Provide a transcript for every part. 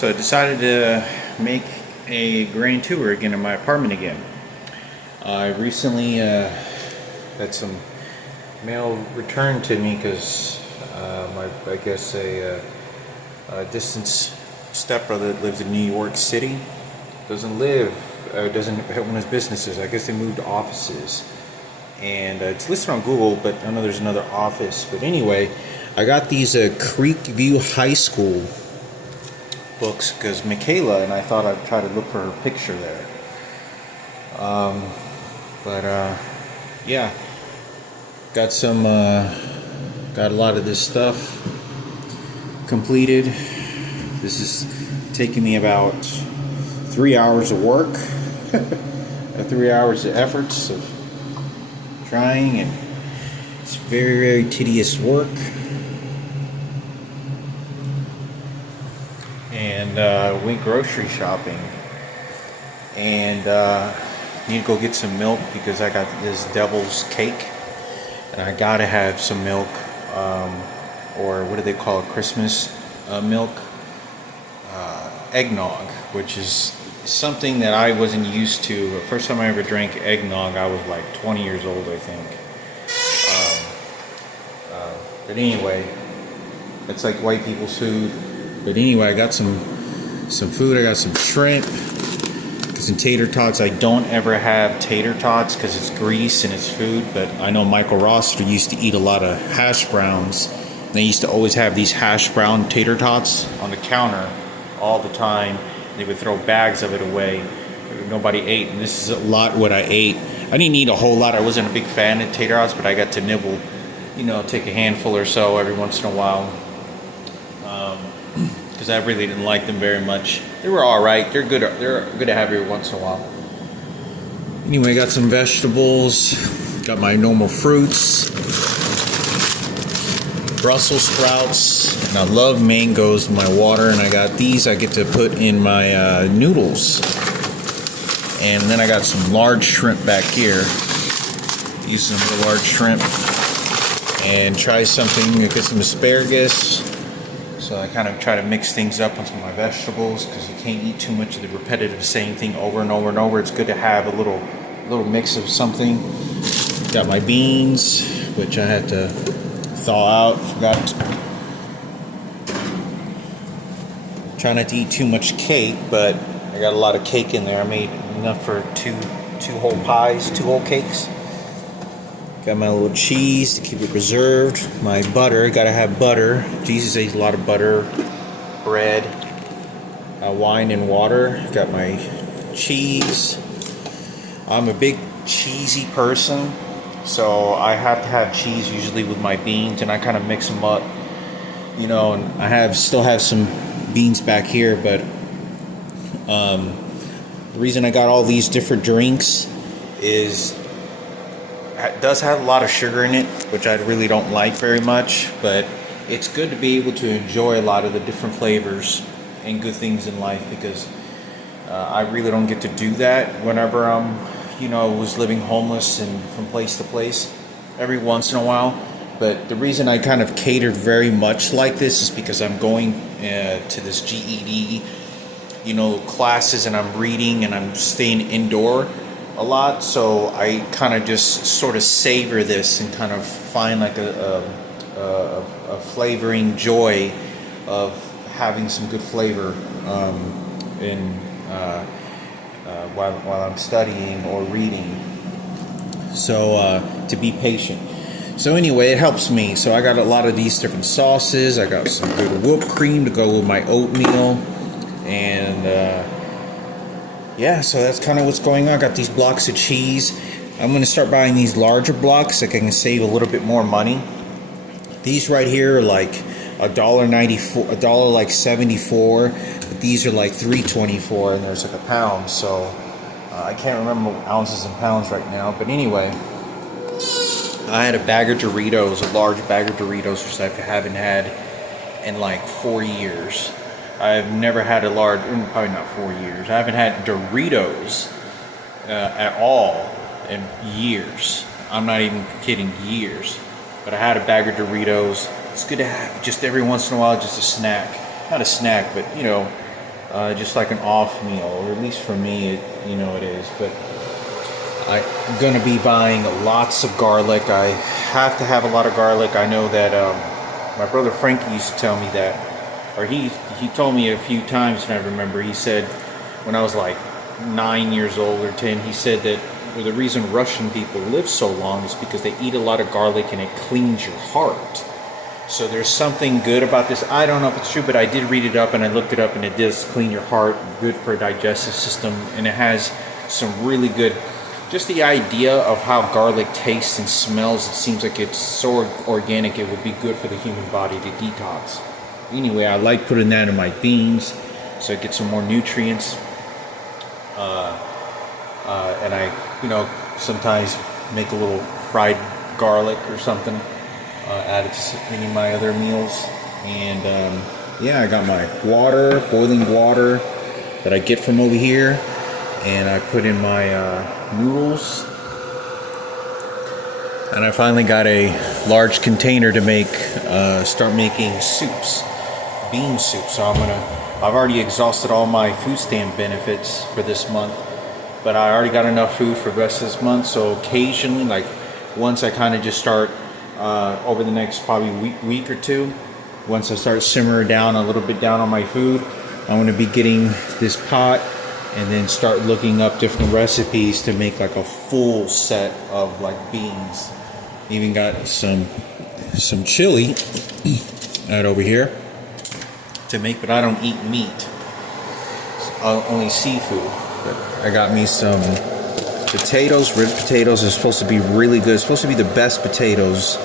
So I decided to make a grand tour again in my apartment again. I recently had some mail returned to me because I guess a distance stepbrother that lives in New York City doesn't have one of his businesses. I guess they moved offices, and it's listed on Google, but I know there's another office. But anyway, I got these Creekview High School books because Michaela and I thought I'd try to look for her picture there. Yeah, got a lot of this stuff completed. This is taking me about 3 hours of work, 3 hours of efforts of trying, and it's very, very tedious work. And went grocery shopping, and need to go get some milk because I got this devil's cake, and I gotta have some milk, or what do they call it, Christmas milk, eggnog, which is something that I wasn't used to. The first time I ever drank eggnog, I was like 20 years old, I think. But anyway, it's like white people's food. But anyway, I got some food. I got some shrimp, some tater tots. I don't ever have tater tots because it's grease and it's food. But I know Michael Roster used to eat a lot of hash browns. They used to always have these hash brown tater tots on the counter all the time. They would throw bags of it away. Nobody ate, and this is a lot what I ate. I didn't eat a whole lot. I wasn't a big fan of tater tots, but I got to nibble, take a handful or so every once in a while. Because I really didn't like them very much. They were all right. They're good. They're good to have every once in a while. Anyway, got some vegetables. Got my normal fruits. Brussels sprouts. And I love mangoes in my water. And I got these I get to put in my noodles. And then I got some large shrimp back here. Using the large shrimp. And try something. Get some asparagus. So I kind of try to mix things up on some of my vegetables because you can't eat too much of the repetitive same thing over and over and over. It's good to have a little mix of something. Got my beans, which I had to thaw out. Forgot. Try not to eat too much cake, but I got a lot of cake in there. I made enough for two whole pies, 2 whole cakes. Got my little cheese to keep it preserved. My butter, gotta have butter. Jesus ate a lot of butter. Bread. Wine and water. Got my cheese. I'm a big cheesy person, so I have to have cheese usually with my beans, and I kind of mix them up. And I still have some beans back here, but the reason I got all these different drinks is it does have a lot of sugar in it, which I really don't like very much, but it's good to be able to enjoy a lot of the different flavors and good things in life, because I really don't get to do that whenever I'm, was living homeless and from place to place every once in a while. But the reason I kind of catered very much like this is because I'm going to this GED, classes, and I'm reading and I'm staying indoor a lot, so I kind of just sort of savor this and kind of find like a flavoring joy of having some good flavor while I'm studying or reading. So to be patient. So anyway, it helps me. So I got a lot of these different sauces. I got some good whipped cream to go with my oatmeal, and yeah, so that's kind of what's going on. I got these blocks of cheese. I'm going to start buying these larger blocks so I can save a little bit more money. These right here are like $1.94, $1.74, but these are like $3.24, and there's like a pound. So I can't remember ounces and pounds right now. But anyway, I had a bag of Doritos, a large bag of Doritos, which I haven't had in like 4 years. I've never had a large, probably not 4 years. I haven't had Doritos at all in years. I'm not even kidding, years. But I had a bag of Doritos. It's good to have just every once in a while, just a snack. Not a snack, but just like an off meal, or at least for me, it is. But I'm gonna be buying lots of garlic. I have to have a lot of garlic. I know that my brother Frankie used to tell me that, or he told me a few times, and I remember he said when I was like 9 years old or 10, he said that the reason Russian people live so long is because they eat a lot of garlic and it cleans your heart. So there's something good about this. I don't know if it's true, but I did read it up and I looked it up, and it does clean your heart, good for digestive system, and it has some really good. Just the idea of how garlic tastes and smells, it seems like it's so organic, it would be good for the human body to detox. Anyway, I like putting that in my beans so I get some more nutrients. And I, sometimes make a little fried garlic or something, add it to any of my other meals. And I got my water, boiling water that I get from over here, and I put in my noodles, and I finally got a large container to start making soups, bean soup. So I've already exhausted all my food stamp benefits for this month, but I already got enough food for the rest of this month. So occasionally, like once I kind of just start over the next probably week or two, once I start simmering down a little bit down on my food, I'm going to be getting this pot and then start looking up different recipes to make like a full set of like beans. Even got some chili out over here to make, but I don't eat meat. Only seafood. But I got me some potatoes. Red potatoes are supposed to be really good. It's supposed to be the best potatoes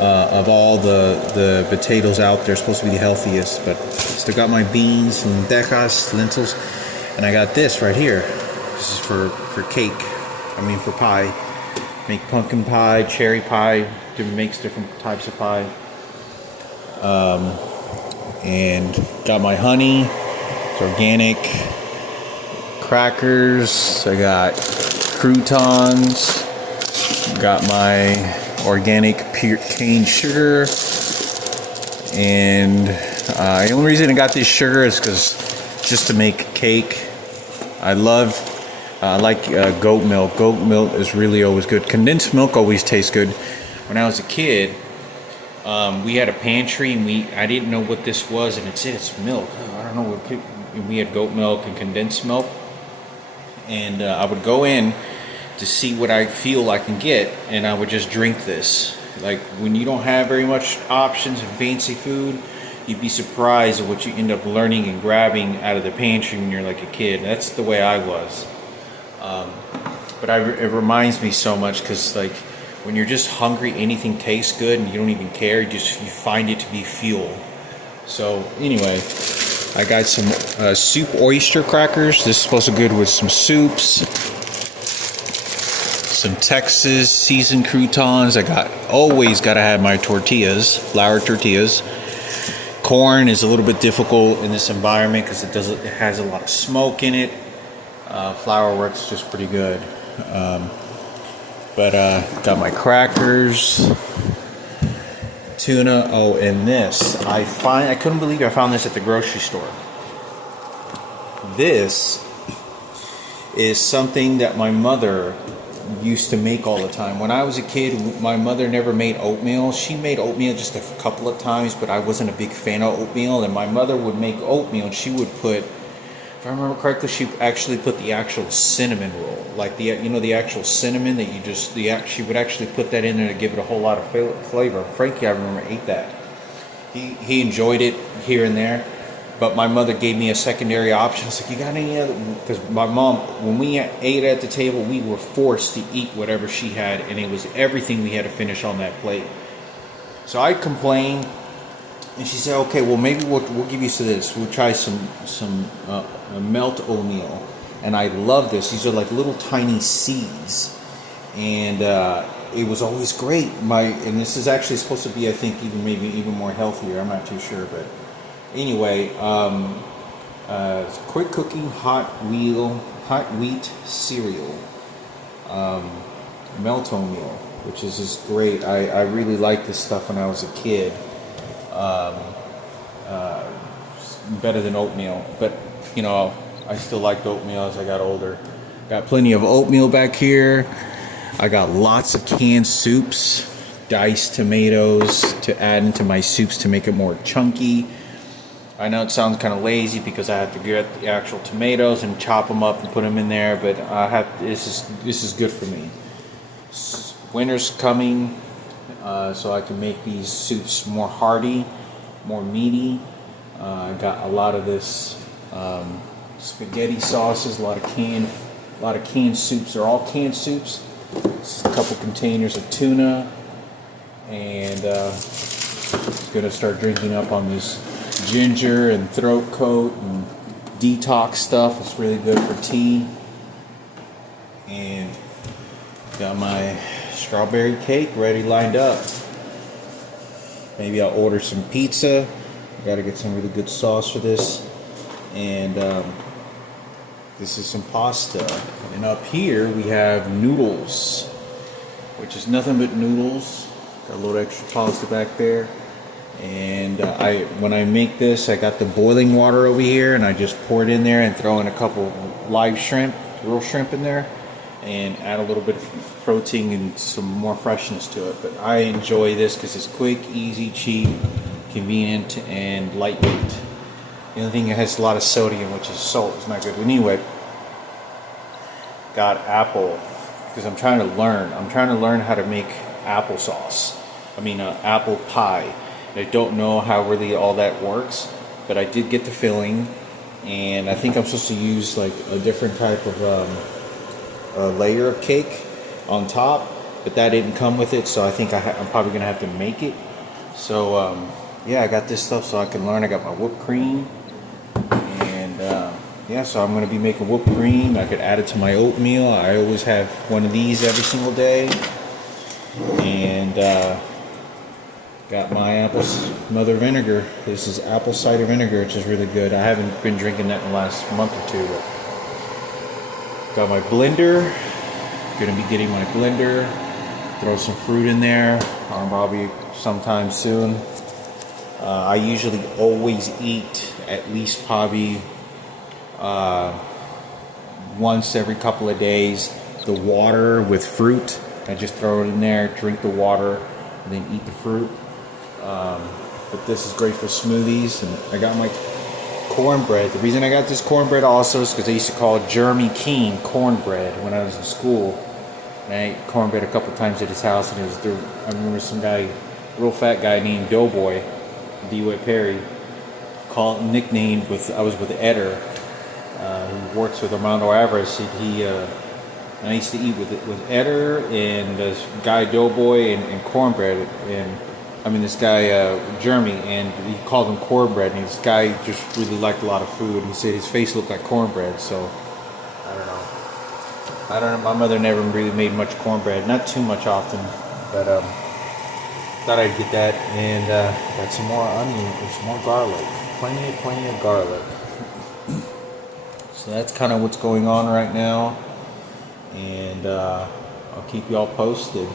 of all the potatoes out there. It's supposed to be the healthiest. But still got my beans, lentejas, lentils. And I got this right here. This is for cake. For pie. Make pumpkin pie, cherry pie. Makes different types of pie. And got my honey. It's organic. Crackers. I got croutons. Got my organic pure cane sugar. And the only reason I got this sugar is because just to make cake. I like goat milk. Goat milk is really always good. Condensed milk always tastes good. When I was a kid, we had a pantry, and I didn't know what this was, and it said it's milk. I don't know what. We had goat milk and condensed milk, and I would go in to see what I feel I can get, and I would just drink this. Like when you don't have very much options and fancy food, you'd be surprised at what you end up learning and grabbing out of the pantry when you're like a kid. That's the way I was. But it reminds me so much, because like when you're just hungry, anything tastes good and you don't even care. You find it to be fuel. So anyway, I got some soup oyster crackers. This is supposed to be good with some soups. Some Texas seasoned croutons. Always got to have my tortillas, flour tortillas. Corn is a little bit difficult in this environment because it has a lot of smoke in it. Flour works just pretty good. But got my crackers, tuna. Oh, and this I couldn't believe I found this at the grocery store. This is something that my mother used to make all the time. When I was a kid, my mother never made oatmeal. She made oatmeal just a couple of times, but I wasn't a big fan of oatmeal. And my mother would make oatmeal, and she would put, if I remember correctly, she actually put the actual cinnamon roll, like the actual cinnamon that she would actually put that in there to give it a whole lot of flavor. Frankie, I remember, ate that. He enjoyed it here and there. But my mother gave me a secondary option. It's like, you got any other? Because my mom, when we ate at the table, we were forced to eat whatever she had, and it was everything we had to finish on that plate. So I complained, and she said, "Okay, well maybe we'll give you to this. We'll try some melt oatmeal." And I love this. These are like little tiny seeds, and it was always great. And this is actually supposed to be, I think, even more healthier. I'm not too sure, but. Anyway, quick cooking hot wheat cereal, melt oatmeal, which is just great. I really liked this stuff when I was a kid. better than oatmeal. But you know, I still liked oatmeal as I got older. Got plenty of oatmeal back here. I got lots of canned soups, diced tomatoes to add into my soups to make it more chunky. I know it sounds kind of lazy because I have to get the actual tomatoes and chop them up and put them in there, but this is good for me. Winter's coming, so I can make these soups more hearty, more meaty. I got a lot of this spaghetti sauces, a lot of canned soups. They're all canned soups. Just a couple containers of tuna, and just gonna start drinking up on this ginger and throat coat and detox stuff. It's really good for tea. And got my strawberry cake ready, lined up. Maybe I'll order some pizza. I gotta get some really good sauce for this. And this is some pasta. And up here we have noodles, which is nothing but noodles. Got a little extra pasta back there. And when I make this, I got the boiling water over here, and I just pour it in there and throw in a couple live shrimp, real shrimp in there, and add a little bit of protein and some more freshness to it. But I enjoy this because it's quick, easy, cheap, convenient, and lightweight. The only thing, it has a lot of sodium, which is salt. It's not good. But anyway, got apple because I'm trying to learn. I'm trying to learn how to make applesauce. Apple pie. I don't know how really all that works, but I did get the filling, and I think I'm supposed to use like a different type of a layer of cake on top, but that didn't come with it, so I think I'm probably gonna have to make it. So yeah, I got this stuff so I can learn. I got my whipped cream, and yeah, so I'm gonna be making whipped cream. I could add it to my oatmeal. I always have one of these every single day, and got my apple mother vinegar. This is apple cider vinegar, which is really good. I haven't been drinking that in the last month or two. But got my blender. Gonna be getting my blender. Throw some fruit in there. Probably sometime soon. I usually always eat at least probably once every couple of days the water with fruit. I just throw it in there, drink the water, and then eat the fruit. But this is great for smoothies. And I got my cornbread. The reason I got this cornbread also is because I used to call it Jeremy King cornbread when I was in school. And I ate cornbread a couple times at his house, and I remember some guy, real fat guy named Doughboy, DeWitt Perry, nicknamed I was with Eder, who works with Armando Alvarez. I used to eat with Eder and this guy Doughboy and cornbread, and this guy Jeremy, and he called him cornbread. And this guy just really liked a lot of food. He said his face looked like cornbread. So I don't know. My mother never really made much cornbread, not too much often, but thought I'd get that. And got some more onion and some more garlic. Plenty of garlic. So that's kind of what's going on right now, and I'll keep y'all posted.